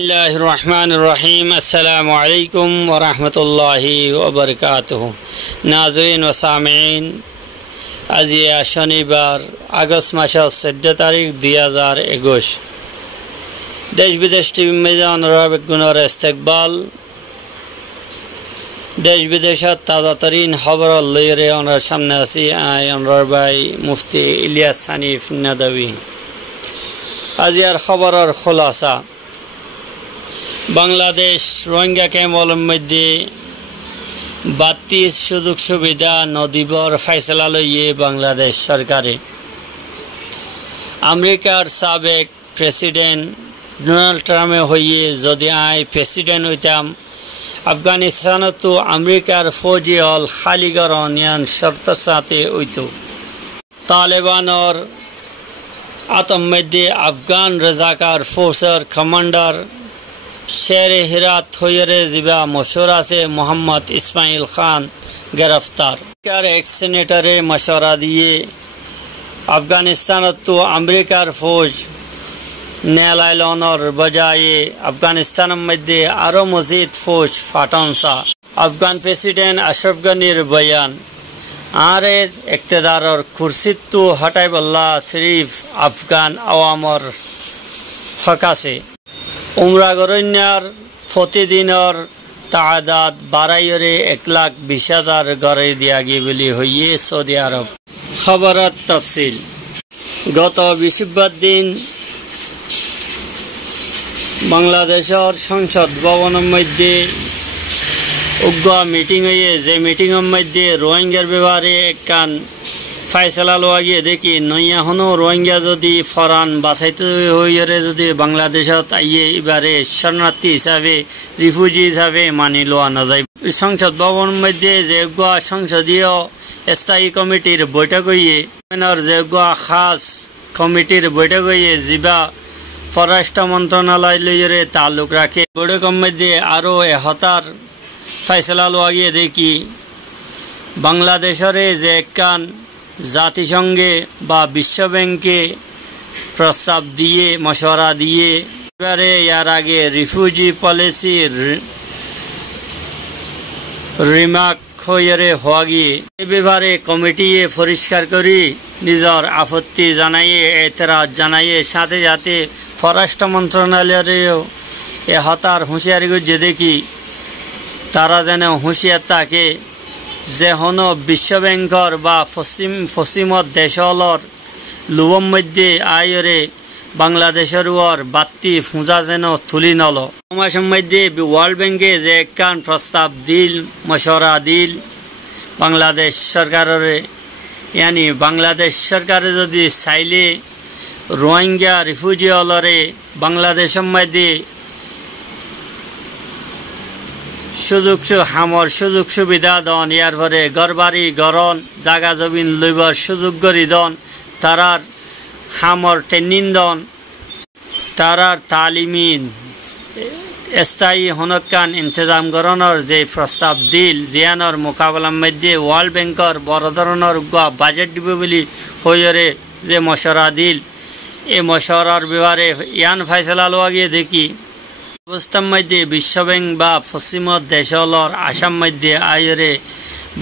बिस्मिल्लाहिर्रहमानिर्रहीम अस्सलामु अलैकुम व रहमतुल्लाहि व बरकातुहू। नाज़रीन व सामीन, आज शनिवार আগস্ট মাসের 14 তারিখ 2021 দেশ বিদেশ টিভি মেজান রাবেগুনার ইস্তেকবাল দেশ বিদেশের তাজাতরিন খবর লইরে ওনার সামনে আছি ওনার ভাই মুফতি ইলিয়াস হানিফ নাদাবি। আজ আর খবরের খোলাসা বাংলাদেশ রোহিঙ্গা ক্যাম্পের মধ্যে 32 সুযোগ সুবিধা নদীবর ফয়সলা লইয়ে বাংলাদেশ সরকারে আমেরিকার সাবেক প্রেসিডেন্ট ডোনাল্ড ট্রাম্পে হইয়ে যদি প্রেসিডেন্ট হইতাম আফগানিস্তানত আমেরিকার ফৌজি হল খালিগরণ ইয়ান শর্তের সাথে হইতো। তালেবানর আতমধ্যে আফগান রাজাকার ফোর্সের কমান্ডার शेर हिरात थोयरे जिबा मशहूर से मोहम्मद इस्माइल खान गिरफ्तार कर एक सेनेटरे मशवरा दिए अफगानिस्तान तो अमेरिकार फौज नेलाइलनर बजाय अफगानिस्तान मध्य आरो मजीद फौज फाटनसा अफगान प्रेसिडेंट अशरफ गनीर बयान आरे इक्तदार कुर्सी तो हटाइबल्ला सिर्फ अफगान अवामर हकासे उमरा गरन्यार प्रतिदिनर तादाद बाराइरे 1,20,000 गरे दिया गए हुई सऊदी आरब। खबर तफसिल गत बृहस्पतिवार दिन बांग्लादेशर संसद भवन मध्य उग्र मीटिंग हुए जे मीटिंग मध्य रोहिंग्यार ब्यापारे एक फैसला लोआ गए देखी नैया हनो रोहिंग्या जदि फरान बासाइते हইরে যদি বাংলাদেশত আইয়ে এবারে শরণার্থী হিসাবে রিফিউজি হিসাবে মানি লওয়া না যায়। সংসদ ভবন মধ্যে যে সংসদীয় স্থায়ী কমিটির বৈঠক হইয়ে যে খাস কমিটির বৈঠক হইয়ে জিবা পররাষ্ট্র মন্ত্রণালয় লইরে তালুক রাখে। বৈঠকের মধ্যে আরো এহতার ফয়সলা লোয়া গিয়ে দেখি বাংলাদেশের যে কান জাতিসংঘে বা বিশ্ব ব্যাংকে প্রস্তাব দিয়ে মশওয়ারা দিয়ে এবারে ইয়ার আগে রিফিউজি পলিসি রিমার্ক হইরে হওয়া গিয়ে এ ব্যাপারে কমিটিয়ে পরিষ্কার করি নিজের আপত্তি জানাইয়ে এতরাজ জানাইয়ে সাথে সাথে পররাষ্ট্র মন্ত্রণালয়েরও এ হতার হুঁশিয়ারি করছে দেখি তারা যেন হুঁশিয়ার থাকে যে হনো বিশ্ব ব্যাংকর বা পশ্চিমত দেশলর লুবম মধ্যে আয়রে বাংলাদেশের ওর বাত্তি ফুঁজা যেন তুলি নল সময়ের মধ্যে ওয়ার্ল্ড ব্যাংকে যে একখান প্রস্তাব দিল মশওয়ারা দিল বাংলাদেশ সরকারের ইয়ানি বাংলাদেশ সরকারে যদি চাইলে রোহিঙ্গা রিফিউজি হলরে বাংলাদেশের মধ্যে সুযোগ সুবিধা দন ইয়ার পরে ঘরবাড়ি গরন জাগা জমিন লইবার সুযোগ করি দন তারার হামর ট্রেনিং দন তারার তালিমি স্থায়ী হনকান ইন্তজাম করণর যে প্রস্তাব দিল জিয়ানোর মোকাবেলার মধ্যে ওয়ার্ল্ড ব্যাংকর বড় ধরনের বাজেট দিব বলি হইরে যে মশওয়ারা দিল এই মশওয়ারার ব্যাপারে ইয়ান ফয়সলা লওয়া গিয়ে দেখি অবস্থার মধ্যে বিশ্ব ব্যাংক বা পশ্চিমত দেশলর আসাম মধ্যে আয়রে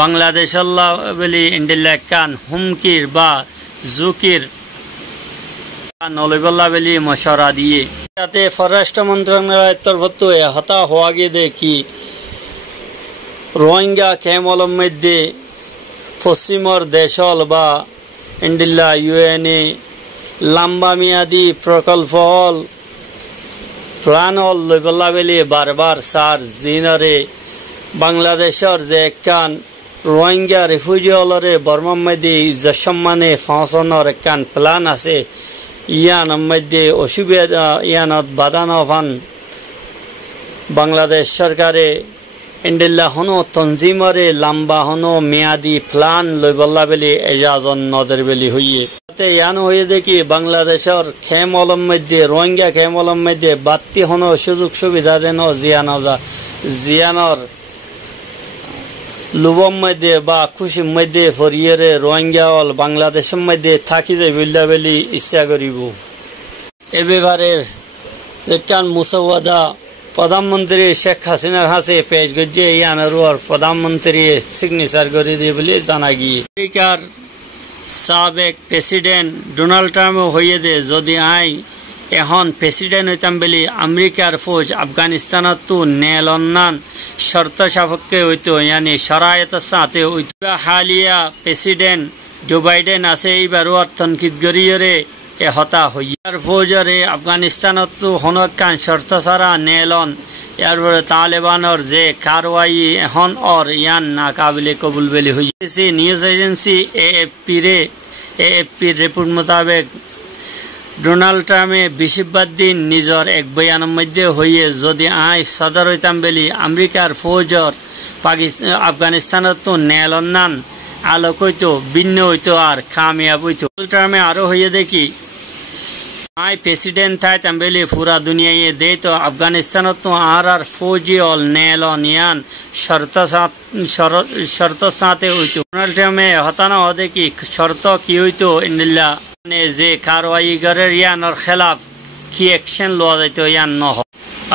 বাংলাদেশল্লা বলি ইন্ডিয়াকান হুমকির বা ঝুঁকির নলবল্লা বলি মশওয়ারা দিয়ে তাতে পররাষ্ট্র মন্ত্রণালয়ের তরফত হতা হওয়া গিয়ে দেখি রোহিঙ্গা ক্যাম্পের মধ্যে পশ্চিমর দেশল বা ইন্ডিয়া ইউএনএ লম্বা মেয়াদী প্রকল্প হল প্লান হল লইবল্লা বেলি বারবার সার জিনরে বাংলাদেশের যে একখান রোহিঙ্গা রিফিউজি হলরে বর্মার মধ্যে যসম্মানে ফাঁসনের একখান প্লান আছে ইয়ানোর মধ্যে অসুবিধা ইয়ানত বাধা নফান বাংলাদেশ সরকারে ইন্ডিয়া হনো তঞ্জিমরে লম্বা হনো মেয়াদি প্লান লইবল্লা বেলি এজাজত নদের বেলি হইয়ে ইয়ান হয়ে দেখি বাংলাদেশের খেমলম মধ্যে রোহিঙ্গা খেমলম মধ্যে বাত্তি হনো সুযোগ সুবিধা যেন জিয়ানর লুবম মধ্যে বা খুশির মধ্যে ফরিয়ে রোহিঙ্গা হল বাংলাদেশের মধ্যে থাকি যায় বললা বলি ইচ্ছা করিব। এ ব্যাপারে যেকান মুসওয়াদা প্রধানমন্ত্রী শেখ হাসিনার হাতে পেশ করছে ইয়ানার প্রধানমন্ত্রী সিগনেচার করে দিয়ে বলে জানা গিয়ে আমেরিকার সাবেক প্রেসিডেন্ট ডোনাল্ড ট্রাম্প হয়ে দে যদি আই এখন প্রেসিডেন্ট হইতাম বলে আমেরিকার ফৌজ আফগানিস্তানত তো নেলন্নান শর্ত সাপেক্ষে হইতো ইয়ানি শরায়তের সাথে হইতো হালিয়া প্রেসিডেন্ট জো বাইডেন আছে এইবারও তনকিদ গরিয়রে এ হতা হইয়ার ফৌজরে আফগানিস্তানত তো হনকান শর্ত ছাড়া নেলন এরপরে তালেবানের যে কারওয়াই এখন অর ইয়ান নাকাবিলে কবুল বলে হইয়াছে নিউজ এজেন্সি এএফপির রিপোর্ট মোতাবেক ডোনাল্ড ট্রাম্পে বিশিবাদ দিন নিজের এক বয়ানের মধ্যে হইয়ে যদি আই সদর হইতাম বলি আমেরিকার ফৌজর আফগানিস্তানত তো নেলন্নান আলোক হইতো ভিন্ন হইতো আর কামিয়াব হইতো ট্রাম্পে আরো হইয়ে দেখি আই প্রেসিডেন্ট থাইতাম বলি পুরা দুনিয়ায় দে তো আফগানিস্তানত তো আর ফৌজি অল নেলন ইয়ান শর্ত সাথে হইতো ডোনাল্ড ট্রাম্পে হতানা হদে কি শর্ত কি হইতো ইন্দিল্লা যে কারওয়াই গরের ইয়ানোর খেলাফ কি অ্যাকশন লওয়া যাইতো ইয়ান নহ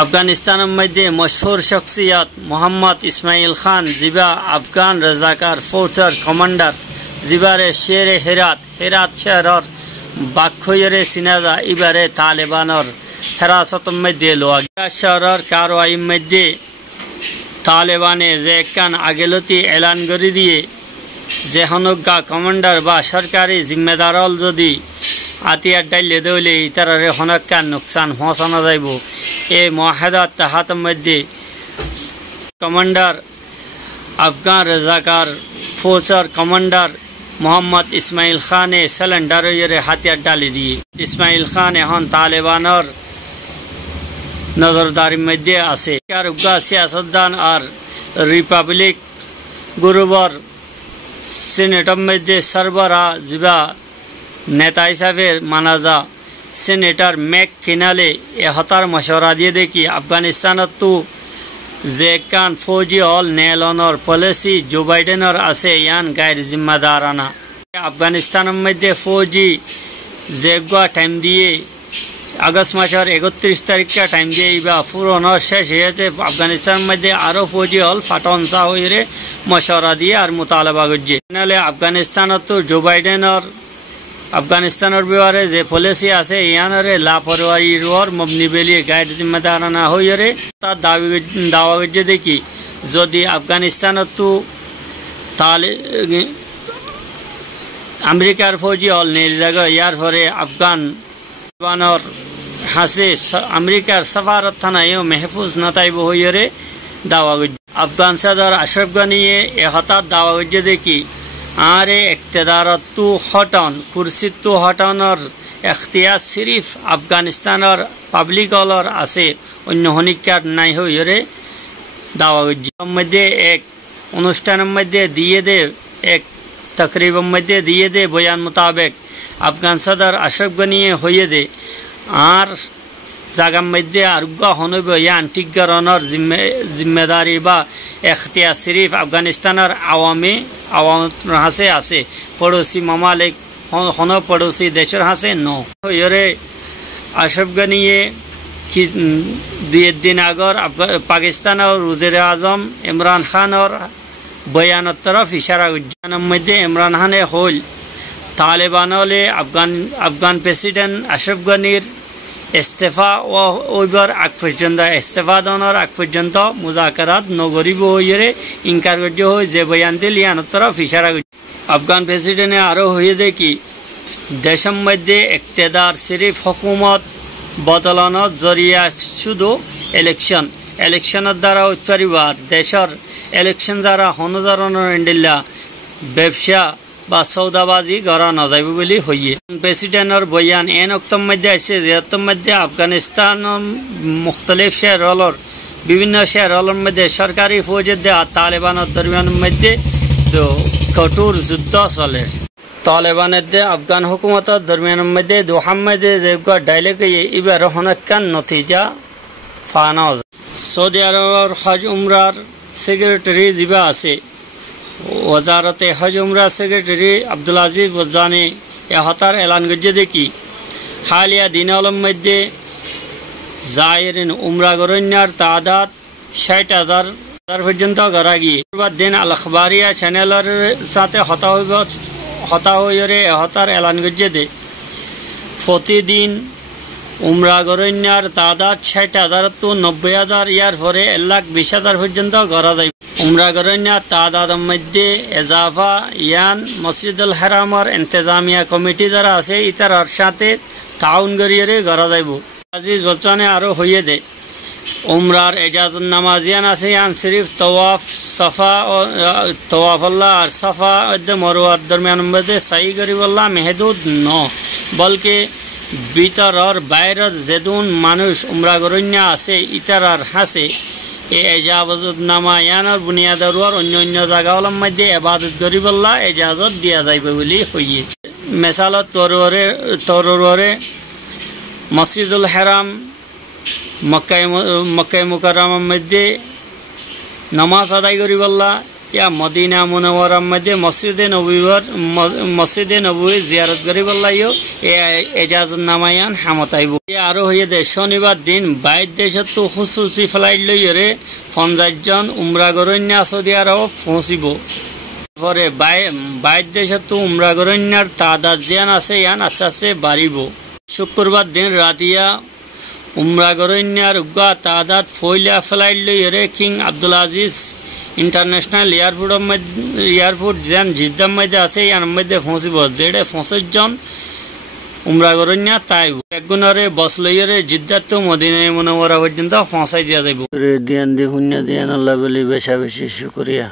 আফগানিস্তানের মধ্যে মশহুর শখসিয়ত মোহাম্মদ ইসমাইল খান জিবা আফগান রাজাকার ফোর্সের কমান্ডার জিবারে শেরে হেরাত শহরের বাক্ষয়রে সিনাজা ইবারে তালেবানের হেরাসতের মধ্যে লোয়া শহরের কারওয়াই মধ্যে তালেবানে যে কান আগেলতি এলান করে দিয়ে যে হনজ্ঞা কমান্ডার বা সরকারি জিম্মেদারল যদি আতিয়ার ডাইলে দইলে ইতারে হনকান নোকসান পৌঁছানো যাইব এই মহাদাত তাহাতের মধ্যে কমান্ডার আফগান রাজাকার ফৌজের কমান্ডার মোহাম্মদ ইসমাইল খানে সিলিন্ডারে হাতিয়ার ডালি দিয়ে ইসমাইল খান এখন তালেবানের নজরদারির মধ্যে আছে আর উগ্র সিয়াসতদান আর রিপাবলিক গ্রুপের সিনেটের মধ্যে সরবরাহ জিবা নেতা হিসাবে মানা যা সিনেটর ম্যাক ফিনালে এ হতার মশওয়ারা দিয়ে দেখি আফগানিস্তানত তো যে কান ফৌজি হল নেলনর পলিসি জো বাইডেনের আছে ইয়ান গায়ের জিম্মাদারানা আফগানিস্তানের মধ্যে ফৌজি যে টাইম দিয়ে আগস্ট মাসের 31 তারিখে টাইম দিয়ে বা পুরনো শেষ হয়েছে আফগানিস্তানের মধ্যে আরও ফৌজি হল ফাটনসা হয়ে মশওয়ারা দিয়ে আর মোতালেবা করছে নাহলে আফগানিস্তানত তো জো বাইডেনের আফগানিস্তানের ব্যাপারে যে পলিসি আছে ইয়ানরে লাপরওয়াহির মবনি বেলিয়ে গায়ের জিম্মেদারানা হয়ে তার দাওয়া করছে দেখি যদি আফগানিস্তানত তো তাহলে আমেরিকার ফৌজি হল নিয়ে যাবে ইয়ার পরে আফগানর হাসে আমেরিকার সফারত থানায়ও মেহফুজ নতাইব হয়ে দাওয়া করছে আফগান সদর আশরফ গনিয়ে এ হঠাৎ দাওয়া করছে দেখি आरे इक़्तिदारत तो हटन कुर्सी तो हटानर इख्तियार सिर्फ अफगानिस्तानर पब्लिक और आसे अन्य हनिकार नहीं हो ये दावा मध्य एक अनुष्ठान मध्य दिए दे एक तकरीब मध्य दिए दे बयान मुताबिक अफगान सदर अशरफ गनी हुए दे आर जगह मध्य आरोग्य हनब यान टिकगरनर जिम्मेदारी बा इख्तियार सिर्फ अफगानिस्तानर आवामी हासे आसे पड़ोसी ममालिक हन पड़ोसी देशर हासे नो ये अशरफ गनिए कि 2 दिन आगर पाकिस्तान और वज़ीर आज़म इमरान खान और बयान तरफ इशारा उज्जान मध्य इमरान खान होल तालिबानले अफगान प्रेसिडेंट अशरफ गनीर इस्तीफा ওইবার আগ পর্যন্ত ইস্তেফা দেওয়ার আগ পর্যন্ত মুজাকারাত নগরিব হয়ে ইনকার করতে হয় যে বয়ান দিল ইয়ানোর তরফ ইশারা আফগান প্রেসিডেন্টে আরও হয়ে দেখি দেশের মধ্যে ইকতেদার সিরিফ হুকুমত বদলানোর জরিয়া শুধু ইলেকশনের দ্বারা উচ্চারিবার দেশের ইলেকশন দ্বারা কোনো ধরনের ইন্ডিল্লা ব্যবসা বা সৌদাবাজি করা না যাইব বলে হইয়ে প্রেসিডেন্টর বয়ান এন অক্তম মধ্যে আসে যেহেতু মধ্যে আফগানিস্তান মুখতলিফ শহরের বিভিন্ন শহরের মধ্যে সরকারি ফৌজের আর তালেবানের দরমিয়ানের মধ্যে কঠোর যুদ্ধ চলে তালেবানের দে আফগান হুকুমতের দরমিয়ানের মধ্যে দোহাম্মদে যেগুলো ডাইলেক এবার হনকান নতিজা ফানা সৌদি আরবের হজ উমরার সেক্রেটারি জিবা আছে वजारत हज उमरा सेक्रेटरी अब्दुल अजीज वजानी हतार ऐलान कर देखी हालिया दिन मध्य জায়েরিন উমরা গরন্যার তাদাদ ৬০,০০০ পর্যন্ত গড়া গিয়ে দিন আল আখবারিয়া চ্যানেলের সাথে হতা হইরে হতার এলান করছে দে প্রতিদিন উমরা গরন্যার তাদাদ ৬০,০০০ তো ৯০,০০০ ইয়ার পরে ১,২০,০০০ পর্যন্ত গড়া যায়। উমরা গরন্যার তাদাদের মধ্যে এজাফা ইয়ান মসজিদুল হারামর ইন্তেজামিয়া কমিটি যারা আছে ইতার সাথে তাউন গড়িয়ে গড়া যাইব। আজিজ বচনে আরও হইয়ে দে উমরার এজাজুন নামাজিয়ান আছে ইয়ান সিরিফ তওয়াফ সফা ও তওয়াফল্লাহ আর সফা মরুয়ার দরমিয়ান মধ্যে সাই গরিবল্লাহ মেহদুদ ন বলকে ভিতর আর বাইরের যেদুন মানুষ উমরা গরন্যা আছে ইতারার হাসে এই এজাজত নামা ইয়ানোর বুনিয়াদর অন্য অন্য জায়গাগুলোর মধ্যে এবাদত গরিবল্লাহ এজাজত দিয়া যাইবে বলি হইয়ে। মেসালত তররে মসজিদুল হারাম মক্কায় মুকাররমার মধ্যে নামাজ আদায় করিবল্লাহ ইয়া মদিনা মুনাওয়ারার মধ্যে মসজিদে নববী জিয়ারত করিবল্লাহিও এজাজত নামায়ান হামতাইব। আরো হইয়ে দে শনিবার দিন বাইর দেশত তো খুসুসি ফ্লাইট লইরে ৫০ জন উমরা গরন্যা সৌদি আরব পৌঁছিব। পরে বাইর দেশত তো উমরা গরন্যার তাদাদ জিয়ান আছে ইয়ান আস্তে আস্তে বাড়িব। শুক্রবার দিন রাতিয়া উমরা গরন্যার উগা তাদাদ ফইলা ফ্লাইট লইরে King Abdul Aziz International Airport যেন জিদ্দার মধ্যে আছে ইয়ার মধ্যে পৌঁছিব। যেড়ে ২৫ জন উমরা গরন্যা তাই একগুণরে বস লইরে জিদ্দার তো মদিনায় মুনাওয়ারা পর্যন্ত পৌঁছাই দিয়া যাইব। দিয়ান দি শূন্য দিয়ান আল্লাহ বলি বেশা বেশি শুকরিয়া।